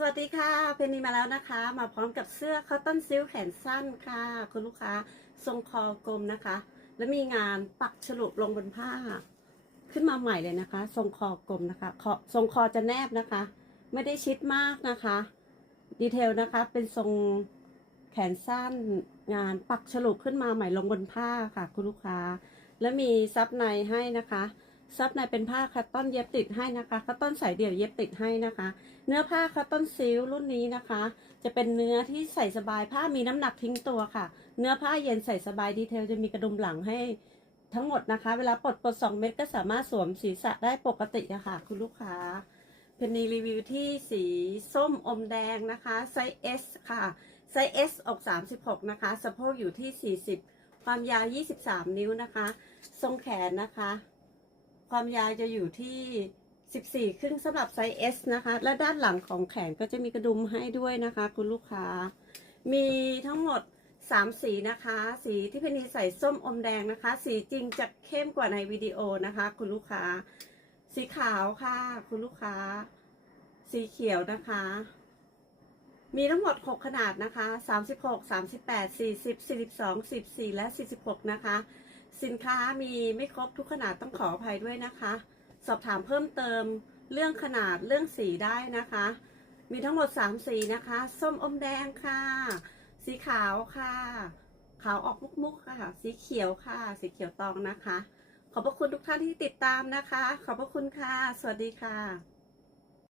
สวัสดีค่ะเพนนีมาแล้วนะคะ มาพร้อมกับเสื้อคอตตอนซิลแขนสั้นค่ะ คุณลูกค้าทรงคอกลมนะคะ และมีงานปักฉลุลงบนผ้า ขึ้นมาใหม่เลยนะคะ ทรงคอกลมนะคะคอทรงคอจะแนบนะคะ ไม่ได้ชิดมากนะคะ ดีเทลนะคะ เป็นทรงแขนสั้นงานปักฉลุขึ้นมาใหม่ลงบนผ้าค่ะ คุณลูกค้า และมีซับในให้นะคะ ซับในเป็นผ้าคัตตอนเย็บติดให้นะคะคัตตอนสายเดี่ยวเย็บติดให้นะคะ เนื้อผ้าคัตตอนซิลรุ่นนี้นะคะ จะเป็นเนื้อที่ใส่สบายผ้ามีน้ำหนักทิ้งตัวค่ะ เนื้อผ้าเย็นใส่สบายดีเทลจะมีกระดุมหลังให้ทั้งหมดนะคะ เวลาปลดปลด2เม็ดก็สามารถสวมศีรษะได้ปกติะค่ะ คุณลูกค้าเพนนีรีวิวที่สีส้มอมแดงนะคะไซส์ S ค่ะไซส์ S อก36 นะคะ สะโพกอยู่ที่ 40 ความยาว 23 นิ้วนะคะ ทรงแขนนะคะ ความยาวจะอยู่ที่ 14 ครึ่งสำหรับไซส์ S นะคะ และด้านหลังของแขนก็จะมีกระดุมให้ด้วยนะคะ คุณลูกค้า มีทั้งหมด 3 สีนะคะ สีที่เพนนีใส่ส้มอมแดงนะคะ สีจริงจะเข้มกว่าในวิดีโอนะคะ คุณลูกค้า สีขาวค่ะ คุณลูกค้า สีเขียวนะคะมีทั้งหมด 6 ขนาดนะคะ 36 38 40 42 14 และ 46 นะคะ สินค้ามีไม่ครบทุกขนาดต้องขออภัยด้วยนะคะ สอบถามเพิ่มเติมเรื่องขนาดเรื่องสีได้นะคะ มีทั้งหมด 3 สีนะคะ ส้มอมแดงค่ะ สีขาวค่ะ ขาวออกมุกๆค่ะ สีเขียวค่ะ สีเขียวตองนะคะ ขอบพระคุณทุกท่านที่ติดตามนะคะ ขอบพระคุณค่ะ สวัสดีค่ะ